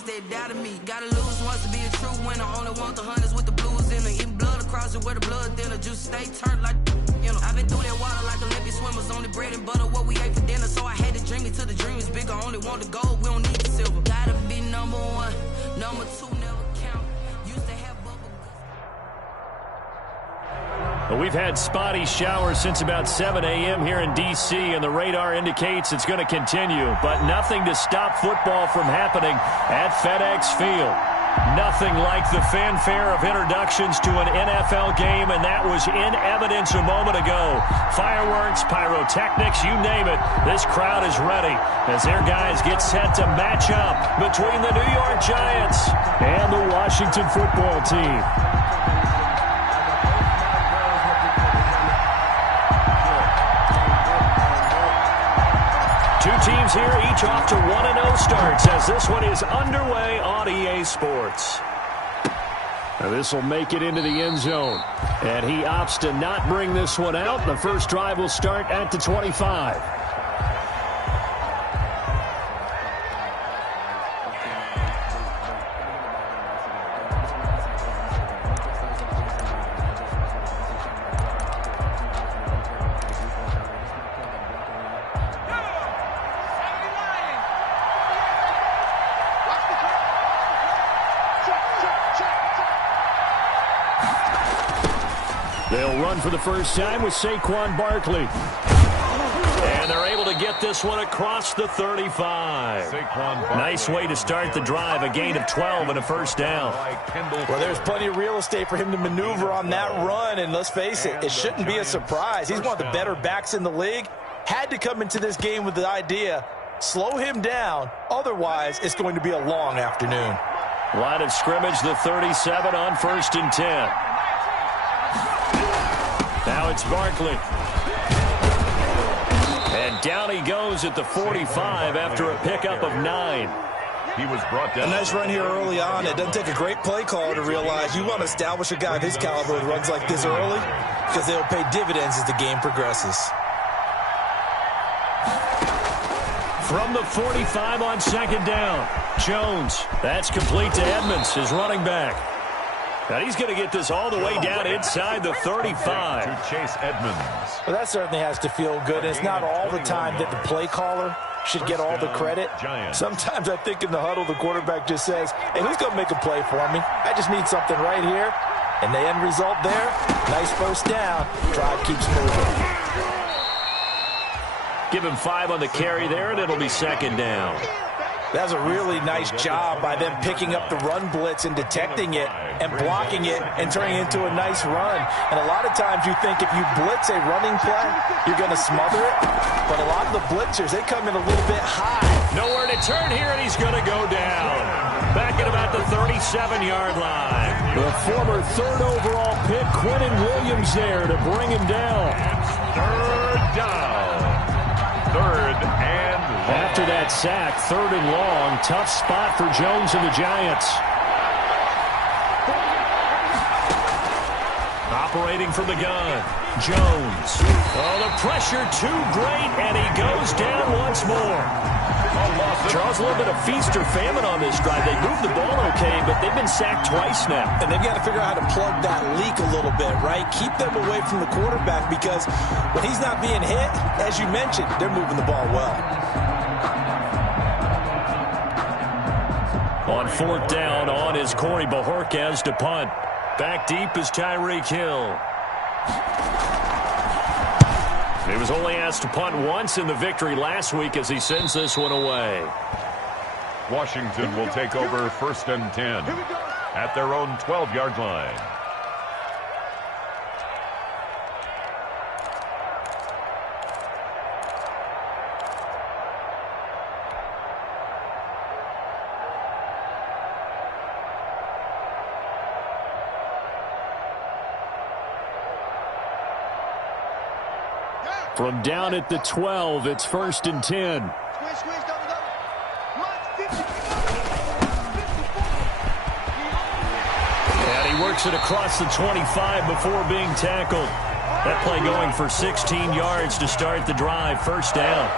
ones that doubted me. Gotta lose once to be a true winner. Only want the hunters with the blues in her. Eating blood across it where the blood thinner. Juice stay turned like, you know. I've been through that water like Olympic swimmers. Only bread and butter what we ate for dinner. So I had to dream it till the dream is bigger. Only want the gold, we don't need the silver. Gotta be number one. Number two never count. Used to have bubble. Well, we've had spotty showers since about 7 a.m. here in D.C., and the radar indicates it's going to continue, but nothing to stop football from happening at FedEx Field. Nothing like the fanfare of introductions to an NFL game, and that was in evidence a moment ago. Fireworks, pyrotechnics, you name it. This crowd is ready as their guys get set to match up between the New York Giants and the Washington football team. Two teams here, each off to 1-0 starts as this one is underway on EA Sports. Now this will make it into the end zone. And he opts to not bring this one out. The first drive will start at the 25. They'll run for the first time with Saquon Barkley. And they're able to get this one across the 35. Nice way to start the drive, a gain of 12 and a first down. Well, there's plenty of real estate for him to maneuver on that run, and let's face it, it shouldn't be a surprise. He's one of the better backs in the league. Had to come into this game with the idea, slow him down, otherwise it's going to be a long afternoon. Line of scrimmage, the 37 on 1st and 10. Now it's Barkley. And down he goes at the 45 after a pickup of 9. He was brought down. A nice run here early on. It doesn't take a great play caller to realize you want to establish a guy of his caliber with runs like this early because they'll pay dividends as the game progresses. From the 45 on 2nd down, Jones. That's complete to Edmonds, his running back. Now he's going to get this all the way down inside the 35. To Chase Edmonds. Well, that certainly has to feel good. It's not all the time that the play caller should get all the credit. Sometimes I think in the huddle the quarterback just says, hey, who's going to make a play for me? I just need something right here. And the end result there, nice first down. Drive keeps moving. Give him 5 on the carry there, and it'll be 2nd down. That's a really nice job by them picking up the run blitz and detecting it and blocking it and turning it into a nice run. And a lot of times you think if you blitz a running play, you're going to smother it. But a lot of the blitzers, they come in a little bit high. Nowhere to turn here, and he's going to go down. Back at about the 37-yard line. The former 3rd overall pick, Quentin Williams, there to bring him down. Third down. 3rd and long. After that sack, 3rd and long. Tough spot for Jones and the Giants. Operating from the gun, Jones. Oh, the pressure too great, and he goes down once more. Charles, a little bit of feast or famine on this drive. They moved the ball okay, but they've been sacked twice now. And they've got to figure out how to plug that leak a little bit, right? Keep them away from the quarterback because when he's not being hit, as you mentioned, they're moving the ball well. On 4th down, on is Corey Bojorquez to punt. Back deep is Tyreek Hill. He was only asked to punt once in the victory last week as he sends this one away. Washington will take over 1st and 10 at their own 12-yard line. From down at the 12, it's 1st and 10. And he works it across the 25 before being tackled. That play going for 16 yards to start the drive. 1st down.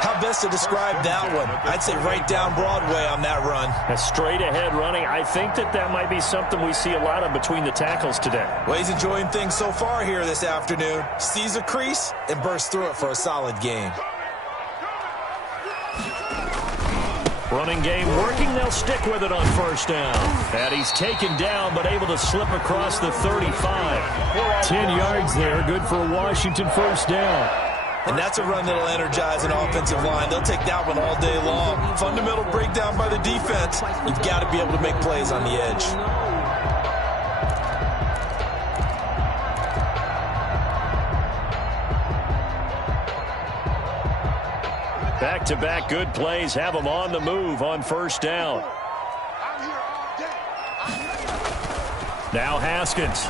How best to describe that one? I'd say right down Broadway on that run. A straight ahead running. I think that might be something we see a lot of between the tackles today. Well, he's enjoying things so far here this afternoon. Sees a crease and bursts through it for a solid game. Running game working. They'll stick with it on first down. And he's taken down but able to slip across the 35. 10 yards there. Good for a Washington first down. And that's a run that'll energize an offensive line. They'll take that one all day long. Fundamental breakdown by the defense. You've got to be able to make plays on the edge. Back-to-back good plays have them on the move on first down. Now Haskins.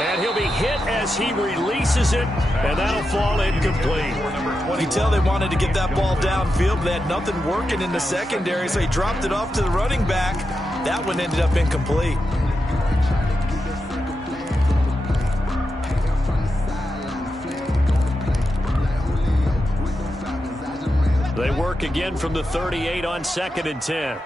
And he'll be hit as he releases it, and that'll fall incomplete. You can tell they wanted to get that ball downfield, but they had nothing working in the secondary, so he dropped it off to the running back. That one ended up incomplete. They work again from the 38 on 2nd and 10.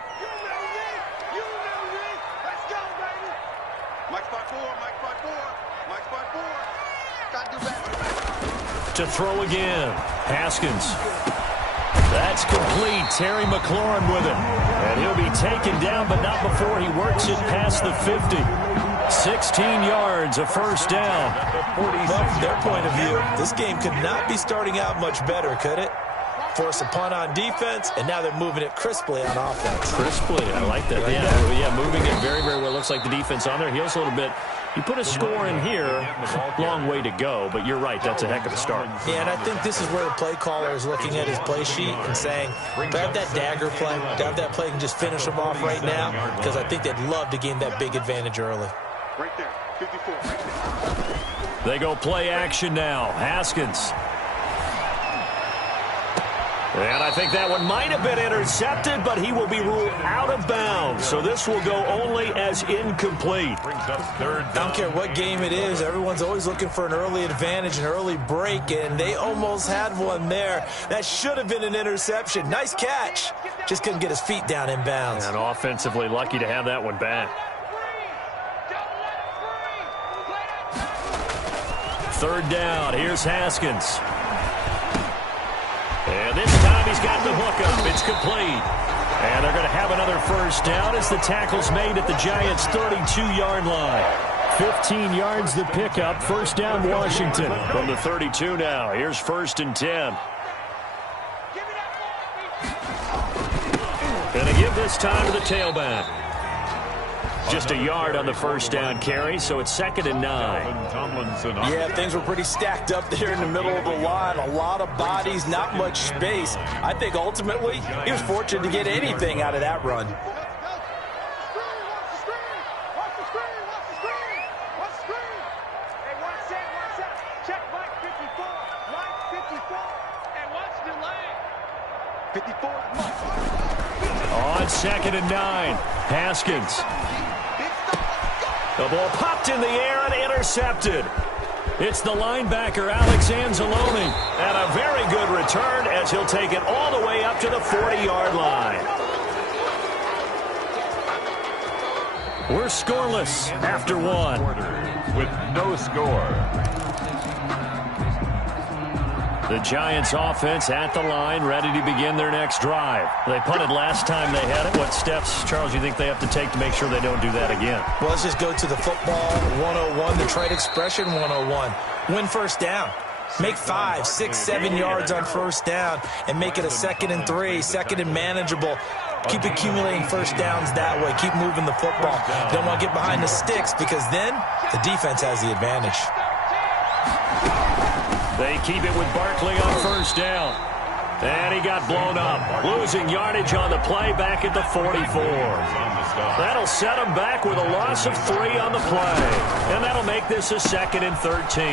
To throw again. Haskins. That's complete. Terry McLaurin with it. And he'll be taken down, but not before he works it past the 50. 16 yards, a first down. Well, from their point of view, this game could not be starting out much better, could it? Force a punt on defense, and now they're moving it crisply on offense. Crisply, I like that. Yeah, moving it very, very well. Looks like the defense on their heels a little bit. You put a score in here, long way to go, but you're right, that's a heck of a start. Yeah, and I think this is where the play caller is looking at his play sheet and saying, do I have that dagger play? Do I have that play and just finish them off right now? Because I think they'd love to gain that big advantage early. Right there, 54. They go play action now. Haskins. And I think that one might have been intercepted, but he will be ruled out of bounds. So this will go only as incomplete. I don't care what game it is. Everyone's always looking for an early advantage, an early break, and they almost had one there. That should have been an interception. Nice catch. Just couldn't get his feet down in bounds. And offensively lucky to have that one back. 3rd down. Here's Haskins. And this time he's got the hook up. It's complete. And they're going to have another first down as the tackle's made at the Giants' 32-yard line. 15 yards the pickup. First down Washington from the 32 now. Here's 1st and 10. Going to give this time to the tailback. Just a yard on the first down carry, so it's 2nd and 9. Yeah, things were pretty stacked up there in the middle of the line. A lot of bodies, not much space. I think ultimately he was fortunate to get anything out of that run. On 2nd and 9, Haskins. The ball popped in the air and intercepted. It's the linebacker, Alex Anzalone. And a very good return as he'll take it all the way up to the 40-yard line. We're scoreless after one. With no score. The Giants offense at the line, ready to begin their next drive. They punted last time they had it. What steps, Charles, you think they have to take to make sure they don't do that again? Well, let's just go to the football 101, the trade expression 101. Win first down. Make 5, 6, 7 yards on first down and make it a 2nd and 3, 2nd and manageable. Keep accumulating first downs that way. Keep moving the football. Don't want to get behind the sticks because then the defense has the advantage. They keep it with Barkley on first down. And he got blown up. Losing yardage on the play back at the 44. That'll set him back with a loss of 3 on the play. And that'll make this a 2nd and 13.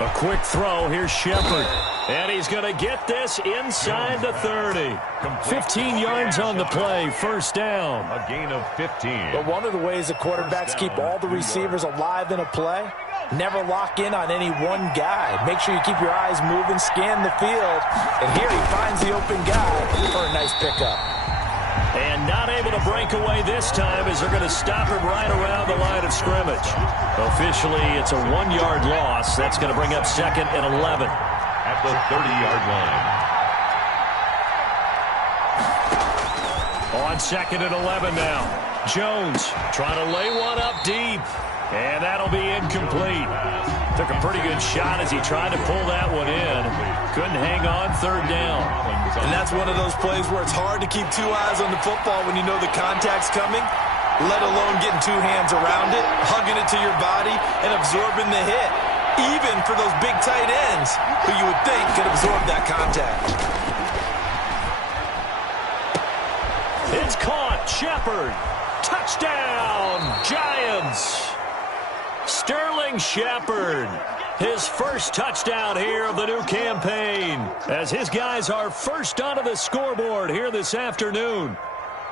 A quick throw. Here's Shepard. And he's going to get this inside the 30. 15 yards on the play. First down. A gain of 15. But one of the ways the quarterbacks keep all the receivers alive in a play Never lock in on any one guy. Make sure you keep your eyes moving, scan the field. And here he finds the open guy for a nice pickup. And not able to break away this time as they're going to stop him right around the line of scrimmage. Officially, it's a 1-yard loss. That's going to bring up 2nd and 11. At the 30-yard line. On 2nd and 11 now. Jones trying to lay one up deep. And that'll be incomplete. Took a pretty good shot as he tried to pull that one in. Couldn't hang on 3rd down. And that's one of those plays where it's hard to keep 2 eyes on the football when you know the contact's coming, let alone getting 2 hands around it, hugging it to your body, and absorbing the hit. Even for those big tight ends who you would think could absorb that contact. It's caught. Shepard. Touchdown, Giants. Sterling Shepard, his first touchdown here of the new campaign, as his guys are first onto the scoreboard here this afternoon.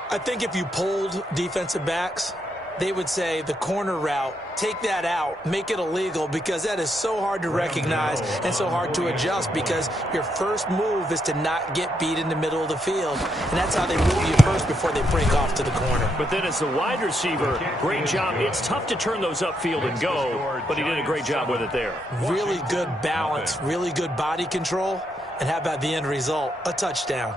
I think if you polled defensive backs, they would say the corner route, take that out, make it illegal, because that is so hard to recognize and so hard to adjust, because your first move is to not get beat in the middle of the field. And that's how they move you first before they break off to the corner. But then as the wide receiver, great job. It's tough to turn those upfield and go, but he did a great job with it there. Really good balance, really good body control, and how about the end result? A touchdown.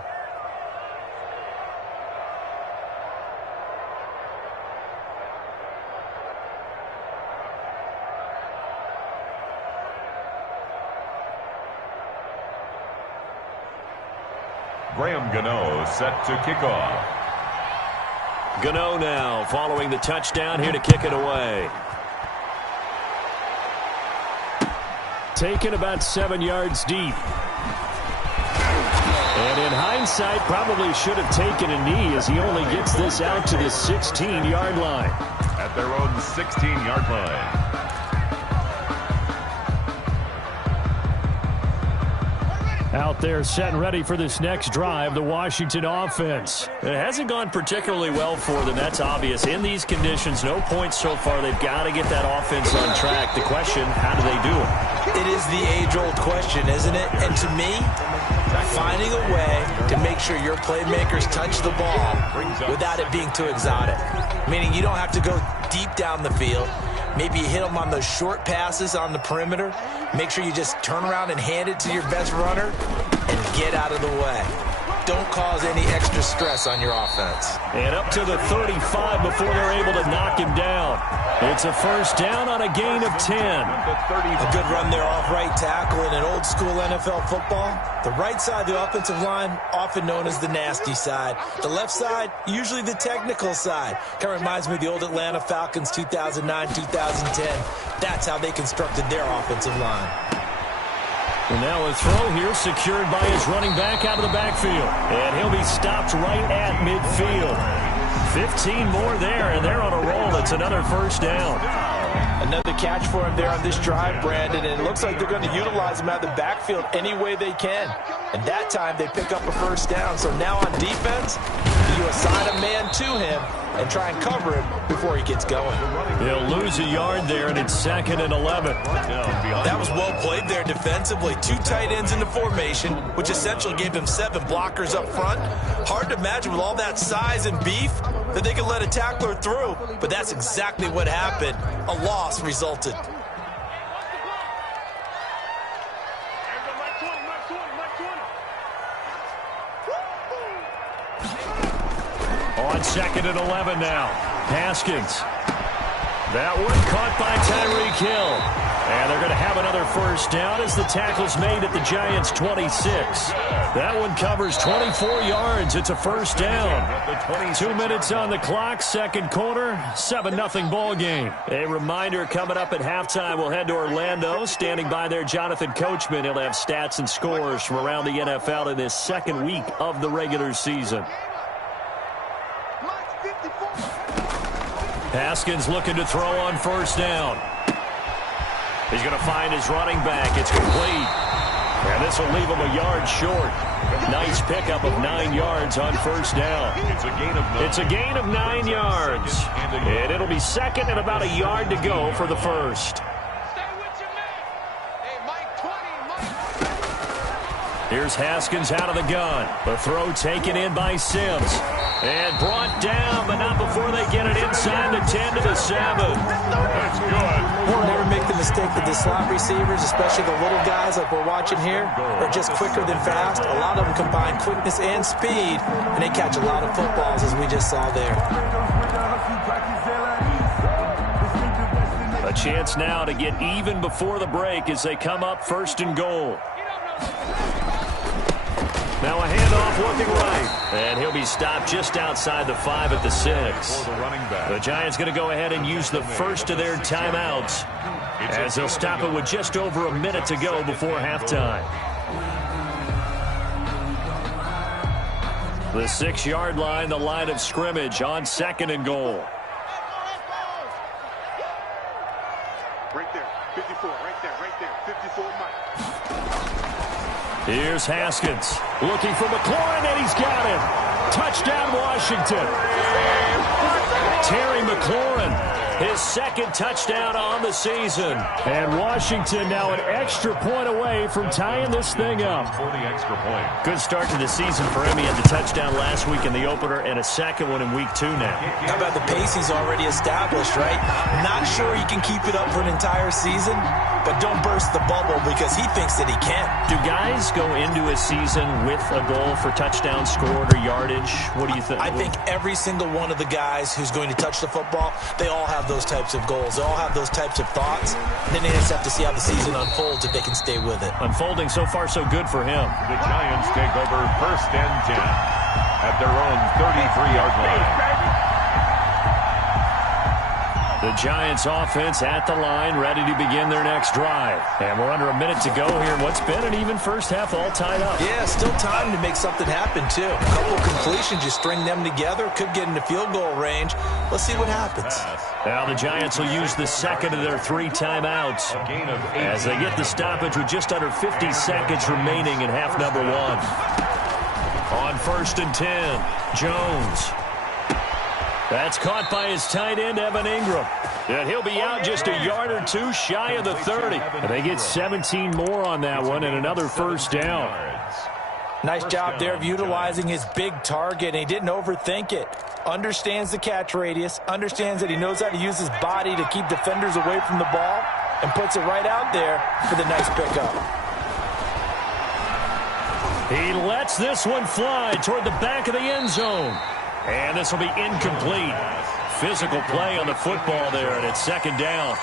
Graham Gano set to kick off. Gano now following the touchdown here to kick it away. Taken about 7 yards deep. And in hindsight, probably should have taken a knee as he only gets this out to the 16-yard line. At their own 16-yard line. Out there set and ready for this next drive, the Washington offense. It hasn't gone particularly well for them, that's obvious. In these conditions, no points so far. They've got to get that offense on track. The question, how do they do it? It is the age-old question, isn't it? And to me, finding a way to make sure your playmakers touch the ball without it being too exotic. Meaning you don't have to go deep down the field. Maybe you hit them on those short passes on the perimeter. Make sure you just turn around and hand it to your best runner and get out of the way. Don't cause any extra stress on your offense. And up to the 35 before they're able to knock him down. It's a first down on a gain of 10. A good run there off right tackle in an old school NFL football. The right side of the offensive line, often known as the nasty side. The left side, usually the technical side. Kind of reminds me of the old Atlanta Falcons 2009-2010. That's how they constructed their offensive line. And now a throw here secured by his running back out of the backfield. And he'll be stopped right at midfield. 15 more there, and they're on a roll. It's another first down. Another catch for him there on this drive, Brandon, and it looks like they're going to utilize him out of the backfield any way they can. And that time they pick up a first down. So now on defense, you assign a man to him and try and cover him before he gets going. He'll lose a yard there, and it's 2nd and 11. That was well played there defensively. 2 tight ends in the formation, which essentially gave them 7 blockers up front. Hard to imagine with all that size and beef that they could let a tackler through, but that's exactly what happened. A loss resulted. On 2nd and 11 now. Haskins. That one caught by Tyreek Hill. And they're going to have another first down as the tackle's made at the Giants' 26. That one covers 24 yards. It's a first down. 2 minutes on the clock, second quarter, 7-0 ball game. A reminder coming up at halftime, we'll head to Orlando. Standing by there, Jonathan Coachman. He'll have stats and scores from around the NFL in this second week of the regular season. Haskins looking to throw on first down. He's going to find his running back. It's complete. And this will leave him a yard short. Nice pickup of 9 yards on first down. It's a gain of 9 yards. And it'll be second and about a yard to go for the first. Here's Haskins out of the gun. The throw taken in by Sims. And brought down, but not before they get it inside the 10 to the 7. That's good. We'll never make the mistake that the slot receivers, especially the little guys like we're watching here, are just quicker than fast. A lot of them combine quickness and speed, and they catch a lot of footballs, as we just saw there. A chance now to get even before the break as they come up 1st and goal. Now a handoff looking right. And he'll be stopped just outside the 5 at the 6. The Giants going to go ahead and use the first of their timeouts as they'll stop it with just over a minute to go before halftime. The 6-yard line, the line of scrimmage on 2nd and goal. Right there, 54, right there, 54, Mike. Here's Haskins looking for McLaurin, and he's got him. Touchdown, Washington. Terry McLaurin, his 2nd touchdown on the season. And Washington now an extra point away from tying this thing up. For the extra point. Good start to the season for him. He had the touchdown last week in the opener and a 2nd one in week 2 now. How about the pace he's already established, right? Not sure he can keep it up for an entire season, but don't burst the bubble because he thinks that he can. Do guys go into a season with a goal for touchdown scored or yardage? What do you think? I think every single one of the guys who's going to touch the football, they all have those types of goals. They all have those types of thoughts. Then they just have to see how the season unfolds if they can stay with it. Unfolding so far so good for him. The Giants take over 1st and 10 at their own 33-yard line. The Giants offense at the line, ready to begin their next drive. And we're under a minute to go here in what's been an even first half, all tied up. Yeah, still time to make something happen, too. A couple of completions, you string them together, could get into field goal range. Let's see what happens. Now the Giants will use the 2nd of their 3 timeouts as they get the stoppage with just under 50 seconds remaining in half number 1. On 1st and 10, Jones. That's caught by his tight end, Evan Ingram. And he'll be out just a yard or 2 shy of the 30. And they get 17 more on that one and another 1st down. Nice job there of utilizing his big target, and he didn't overthink it. Understands the catch radius, understands that he knows how to use his body to keep defenders away from the ball, and puts it right out there for the nice pickup. He lets this one fly toward the back of the end zone. And this will be incomplete. Physical play on the football there, and it's 2nd down.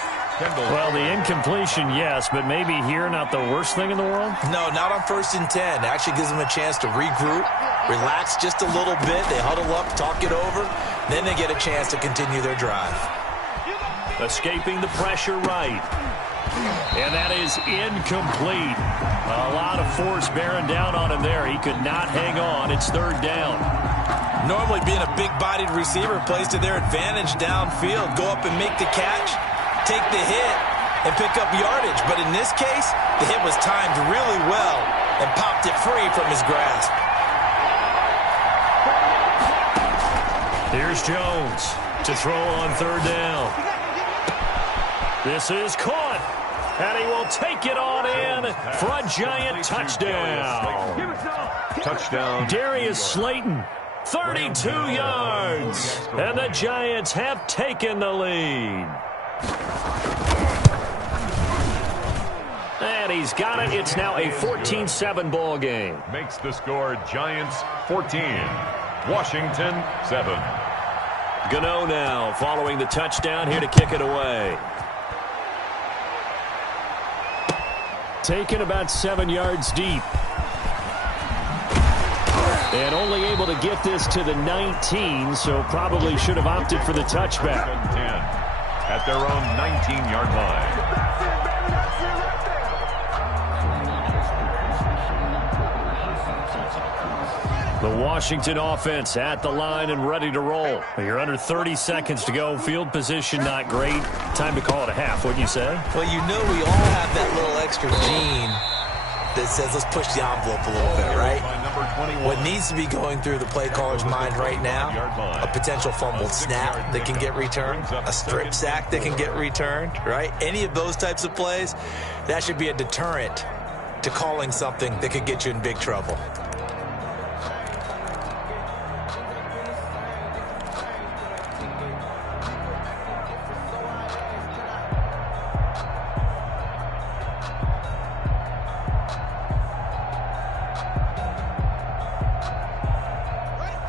Well, the incompletion, yes, but maybe here not the worst thing in the world? No, not on 1st and 10. It actually gives them a chance to regroup, relax just a little bit. They huddle up, talk it over. Then they get a chance to continue their drive. Escaping the pressure right. And that is incomplete. A lot of force bearing down on him there. He could not hang on. It's 3rd down. Normally being a big-bodied receiver plays to their advantage downfield. Go up and make the catch, take the hit, and pick up yardage. But in this case, the hit was timed really well and popped it free from his grasp. Here's Jones to throw on 3rd down. This is caught, and he will take it on in for a Giant touchdown. Touchdown. Darius Slayton, 32 yards, and the Giants have taken the lead. And he's got it. It's now a 14-7 ball game. Makes the score Giants 14, Washington 7. Gano now following the touchdown here to kick it away. Taken about 7 yards deep. And only able to get this to the 19, so probably should have opted for the touchback. 10 at their own 19-yard line. The Washington offense at the line and ready to roll. You're under 30 seconds to go. Field position not great. Time to call it a half, wouldn't you say? Well, you know we all have that little extra gene that says let's push the envelope a little bit, right? What needs to be going through the play caller's mind right now, a potential fumbled snap that can get returned, a strip sack that can get returned, right? Any of those types of plays, that should be a deterrent to calling something that could get you in big trouble.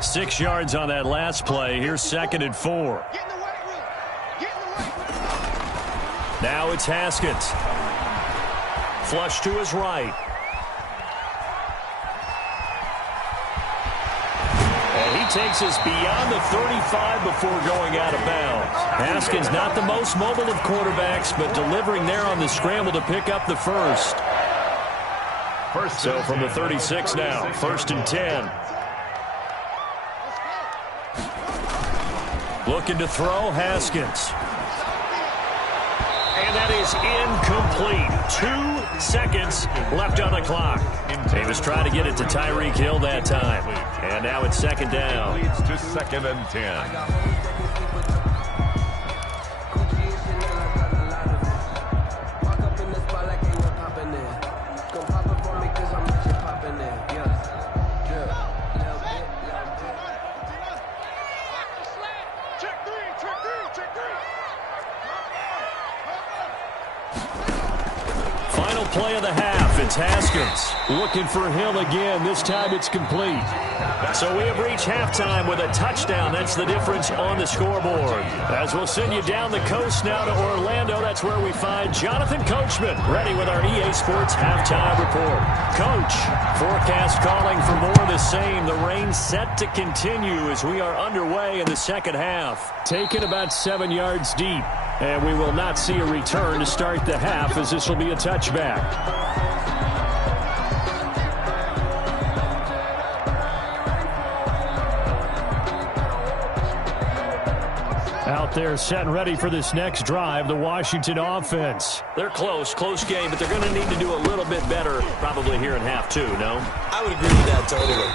Six yards on that last play. Here's 2nd and 4. Now it's Haskins. Flush to his right. And he takes us beyond the 35 before going out of bounds. Haskins not the most mobile of quarterbacks, but delivering there on the scramble to pick up the first. So from the 36 now, 1st and 10. Looking to throw, Haskins. And that is incomplete. 2 seconds left on the clock. He was trying to get it to Tyreek Hill that time. And now it's 2nd down. Leads to 2nd and 10. Play of the half. It's Haskins looking for Hill again. This time it's complete. So we have reached halftime with a touchdown. That's the difference on the scoreboard. As we'll send you down the coast now to Orlando, that's where we find Jonathan Coachman ready with our EA Sports halftime report. Coach, forecast calling for more of the same. The rain set to continue as we are underway in the second half. Taken about 7 yards deep. And we will not see a return to start the half, as this will be a touchback. Out there set and ready for this next drive, the Washington offense. They're close game, but they're going to need to do a little bit better probably here in half 2, no? I would agree with that totally.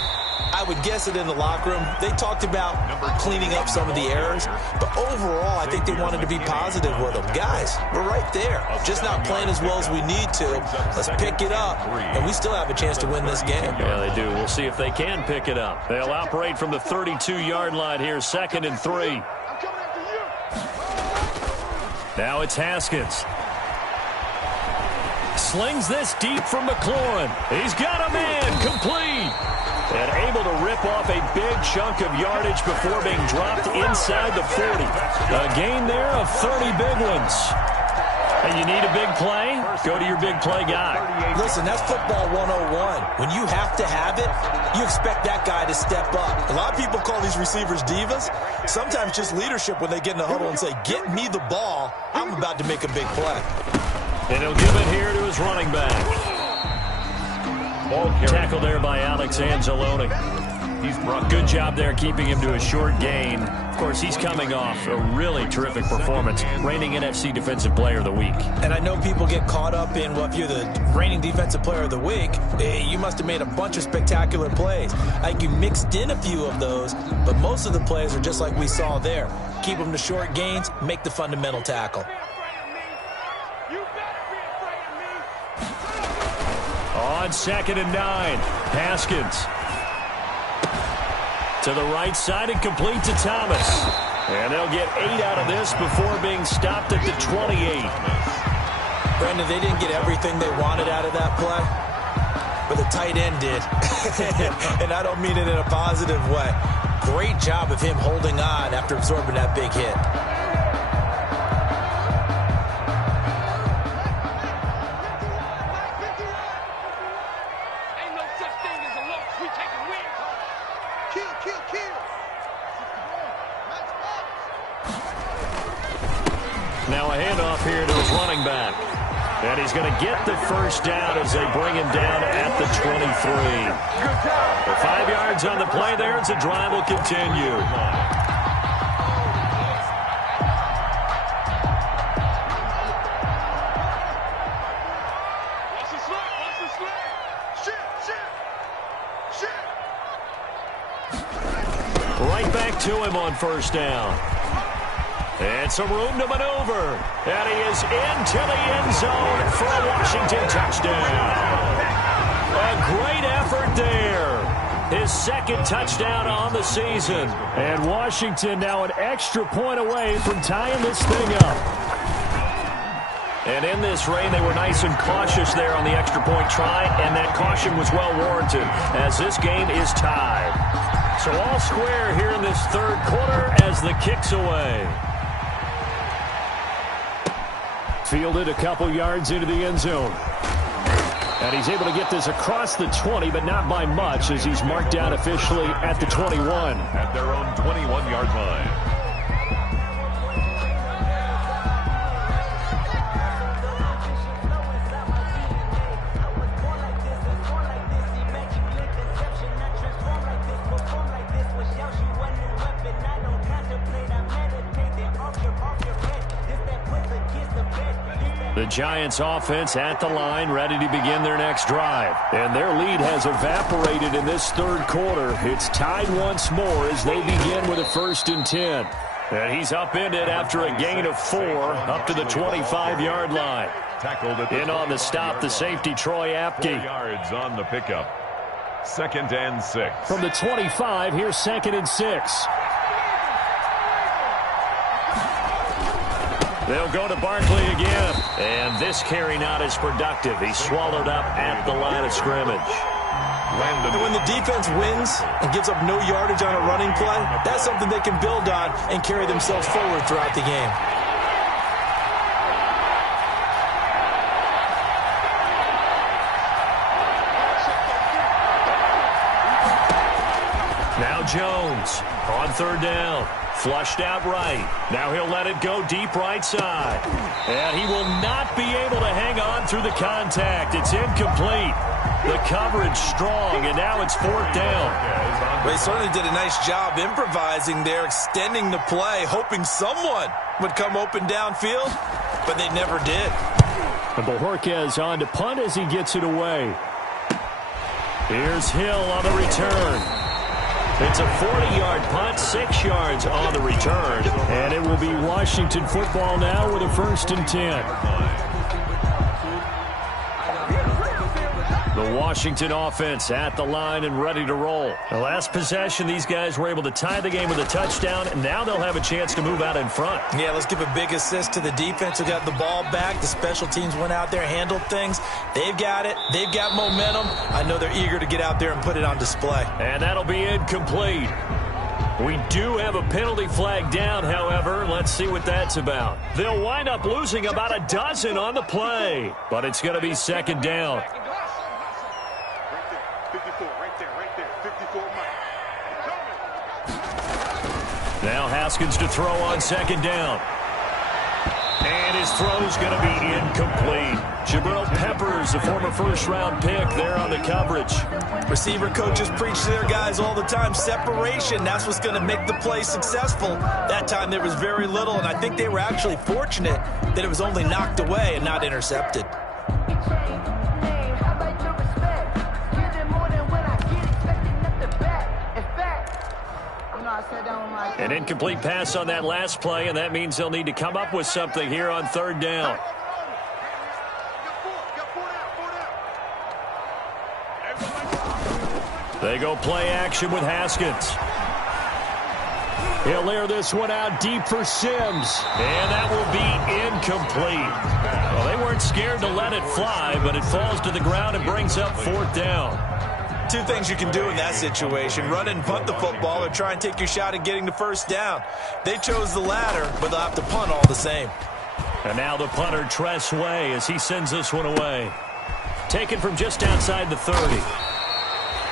I would guess it in the locker room. They talked about cleaning up some of the errors, but overall, I think they wanted to be positive with them. Guys, we're right there. Just not playing as well as we need to. Let's pick it up, and we still have a chance to win this game. Yeah, they do. We'll see if they can pick it up. They'll operate from the 32-yard line here, 2nd and 3. Now it's Haskins. Slings this deep from McLaurin. He's got a man, complete. And able to rip off a big chunk of yardage before being dropped inside the 40. A gain there of 30 big ones. And you need a big play? Go to your big play guy. Listen, that's football 101. When you have to have it, you expect that guy to step up. A lot of people call these receivers divas. Sometimes just leadership when they get in the huddle and say, get me the ball. I'm about to make a big play. And he'll give it here to his running back. Tackle there by Alex Anzalone. He's brought good job there keeping him to a short gain. Of course, he's coming off a really terrific performance, reigning NFC Defensive Player of the Week. And I know people get caught up in, well, if you're the reigning Defensive Player of the Week, you must have made a bunch of spectacular plays. I think you mixed in a few of those, but most of the plays are just like we saw there. Keep them to short gains, make the fundamental tackle. On 2nd and 9, Haskins. To the right side and complete to Thomas. And they'll get 8 out of this before being stopped at the 28. Brandon, they didn't get everything they wanted out of that play, but the tight end did. And I don't mean it in a positive way. Great job of him holding on after absorbing that big hit. Now a handoff here to his running back. And he's going to get the first down as they bring him down at the 23. For 5 yards on the play there, as the drive will continue. Right back to him on first down. And some room to maneuver. And he is into the end zone for a Washington touchdown. a great effort there. His second touchdown on the season. And Washington now an extra point away from tying this thing up. And in this rain, they were nice and cautious there on the extra point try, and that caution was well warranted as this game is tied. So all square here in this third quarter as the kick's away. Fielded a couple yards into the end zone. And he's able to get this across the 20, but not by much as he's marked down officially at the 21. At their own 21-yard line. The Giants offense at the line, ready to begin their next drive. And their lead has evaporated in this third quarter. It's tied once more as they begin with a 1st and 10. And he's upended after a gain of 4 up to the 25-yard line. Tackled at the in on the stop, the safety, Troy Apke. 4 yards on the pickup. 2nd and 6. From the 25, here's 2nd and 6. They'll go to Barkley again. And this carry not as productive. He's swallowed up at the line of scrimmage. And when the defense wins and gives up no yardage on a running play, that's something they can build on and carry themselves forward throughout the game. Now Jones on 3rd down. Flushed out right. Now he'll let it go deep right side. And he will not be able to hang on through the contact. It's incomplete. The coverage strong, and now it's 4th down. Well, he certainly did a nice job improvising there, extending the play, hoping someone would come open downfield, but they never did. And Bojorquez on to punt as he gets it away. Here's Hill on the return. It's a 40-yard punt, 6 yards on the return. And it will be Washington football now with a 1st and 10. The Washington offense at the line and ready to roll. The last possession, these guys were able to tie the game with a touchdown, and now they'll have a chance to move out in front. Yeah, let's give a big assist to the defense who got the ball back. The special teams went out there, handled things. They've got it. They've got momentum. I know they're eager to get out there and put it on display. And that'll be incomplete. We do have a penalty flag down, however. Let's see what that's about. They'll wind up losing about a dozen on the play, but it's going to be 2nd down. Now Haskins to throw on 2nd down. And his throw's going to be incomplete. Jabril Peppers, a former 1st-round pick, there on the coverage. Receiver coaches preach to their guys all the time. Separation, that's what's going to make the play successful. That time there was very little, and I think they were actually fortunate that it was only knocked away and not intercepted. An incomplete pass on that last play, and that means they'll need to come up with something here on 3rd down. They go play action with Haskins. He'll air this one out deep for Sims, and that will be incomplete. Well, they weren't scared to let it fly, but it falls to the ground and brings up 4th down. 2 things you can do in that situation: run and punt the football, or try and take your shot at getting the 1st down. They chose the latter, but they'll have to punt all the same. And now the punter, Tress Way, as he sends this one away. Taken from just outside the 30.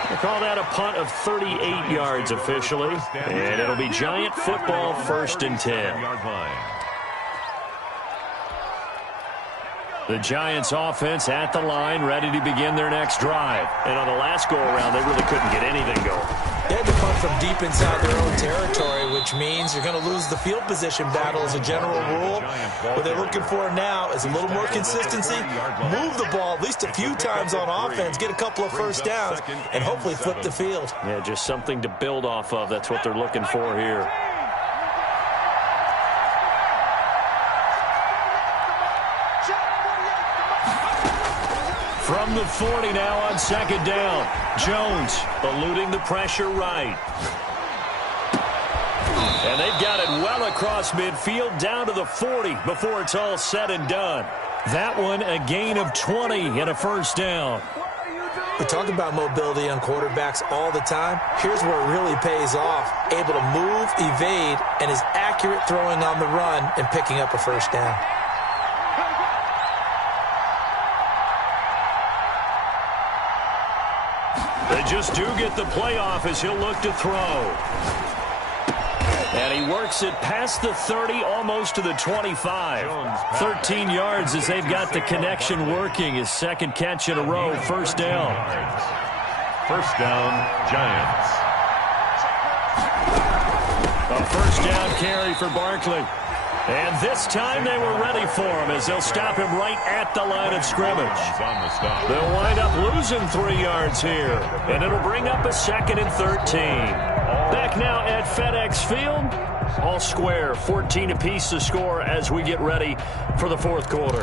They call that a punt of 38 yards officially. And it'll be Giant football, 1st and 10. The Giants offense at the line, ready to begin their next drive. And on the last go-around, they really couldn't get anything going. They had to punt from deep inside their own territory, which means you're going to lose the field position battle as a general rule. What they're looking for now is a little more consistency, move the ball at least a few times on offense, get a couple of 1st downs, and hopefully flip the field. Yeah, just something to build off of. That's what they're looking for here. From the 40 now on second down. Jones eluding the pressure right. And they've got it well across midfield down to the 40 before it's all said and done. That one a gain of 20 and a first down. We talk about mobility on quarterbacks all the time. Here's where it really pays off. Able to move, evade, and is accurate throwing on the run and picking up a first down. They just do get the playoff as he'll look to throw. And he works it past the 30, almost to the 25. 13 yards as they've got the connection working. His second catch in a row, first down. First down, Giants. A first down carry for Barkley. And this time they were ready for him as they'll stop him right at the line of scrimmage. They'll wind up losing 3 yards here. And it'll bring up a second and 13. Back now at FedEx Field. All square, 14 apiece to score as we get ready for the fourth quarter.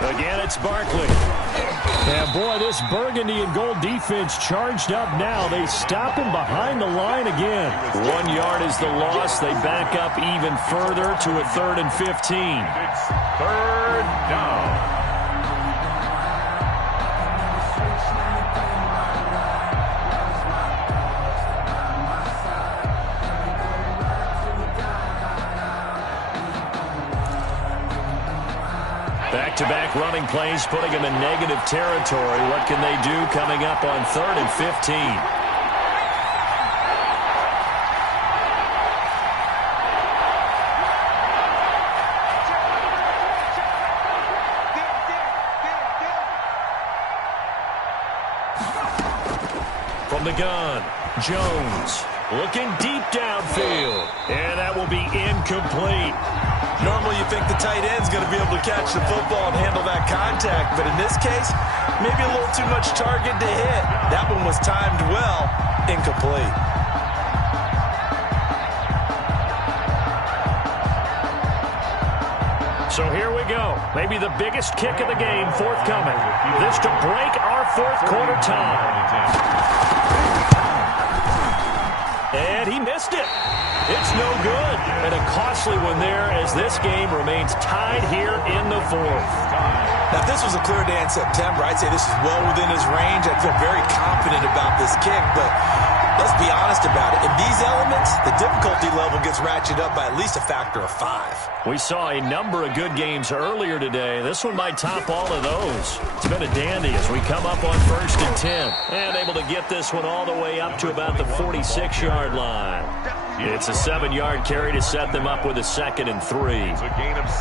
Again, it's Barkley. And boy, this burgundy and gold defense charged up now. They stop him behind the line again. 1 yard is the loss. They back up even further to a 3rd and 15. It's third down. Back-to-back running plays, putting them in negative territory. What can they do coming up on 3rd and 15? From the gun, Jones looking deep downfield. And that will be incomplete. Normally you think the tight end's going to be able to catch the football and handle that contact, but in this case, maybe a little too much target to hit. That one was timed well, incomplete. So here we go. Maybe the biggest kick of the game forthcoming. This to break our fourth quarter tie. And he missed it. It's no good. And a costly one there as this game remains tied here in the fourth. Now, if this was a clear day in September, I'd say this is well within his range. I'd feel very confident about this kick, but let's be honest about it. In these elements, the difficulty level gets ratcheted up by at least a factor of 5. We saw a number of good games earlier today. This one might top all of those. It's been a dandy as we come up on 1st and 10. And able to get this one all the way up to about the 46-yard line. It's a 7-yard carry to set them up with a 2nd and 3.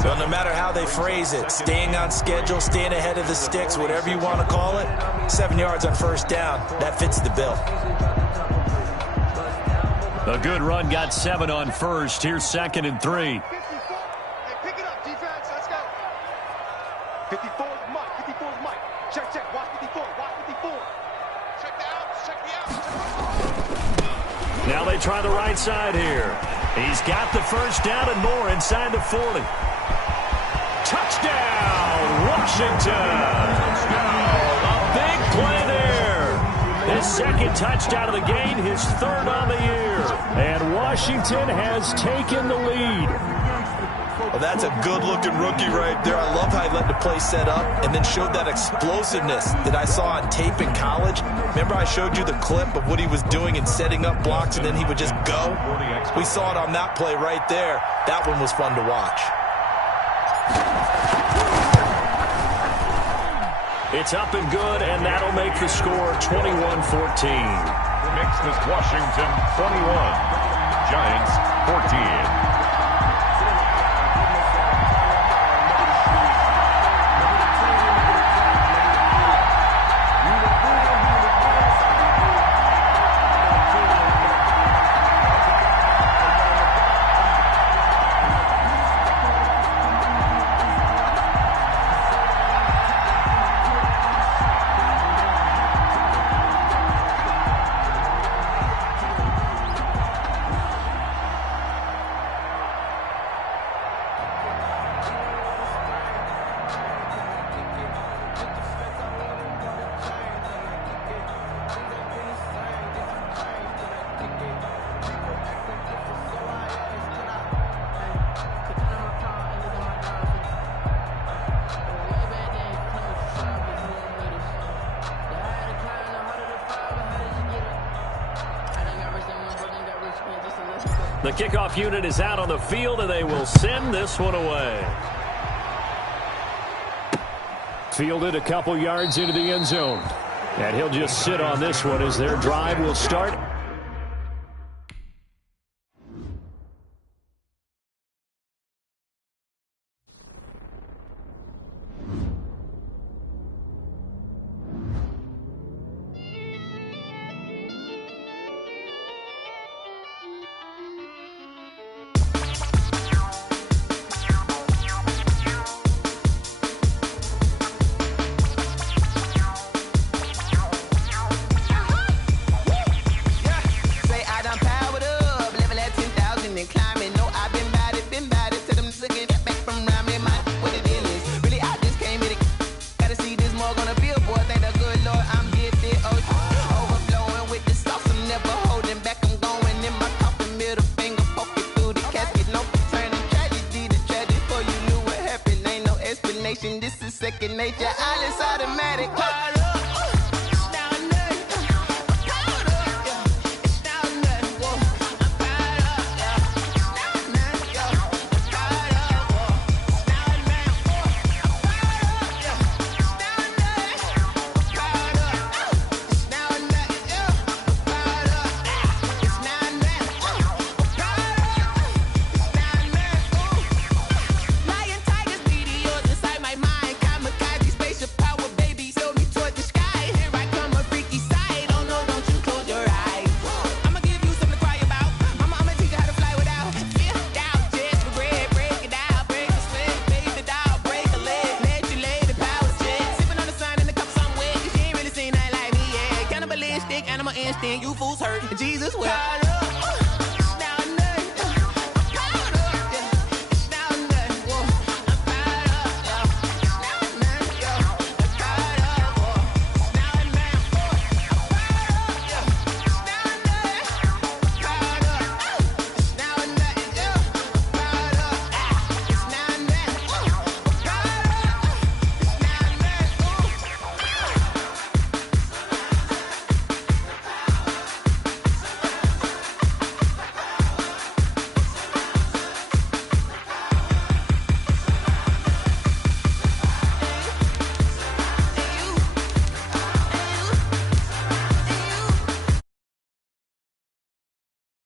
Well, no matter how they phrase it, staying on schedule, staying ahead of the sticks, whatever you want to call it, 7 yards on first down, that fits the bill. A good run got 7 on first. Here's 2nd and 3. Hey, pick it up, defense. Let's go. 54 is Mike. 54 is Mike. Check, check. Watch 54. Watch 54. Check the outs. Check the outs. Now they try the right side here. He's got the first down and more inside the 40. Touchdown, Washington. A big play there. His second touchdown of the game, his 3rd on the year. And Washington has taken the lead. Well, that's a good-looking rookie right there. I love how he let the play set up and then showed that explosiveness that I saw on tape in college. Remember I showed you the clip of what he was doing and setting up blocks, and then he would just go? We saw it on that play right there. That one was fun to watch. It's up and good, and that'll make the score 21-14. Next is Washington 21, Giants 14. The kickoff unit is out on the field, and they will send this one away. Fielded a couple yards into the end zone. And he'll just sit on this one as their drive will start. This is second nature. All is automatic. Instinct, animal instinct, you fools hurt. Jesus will.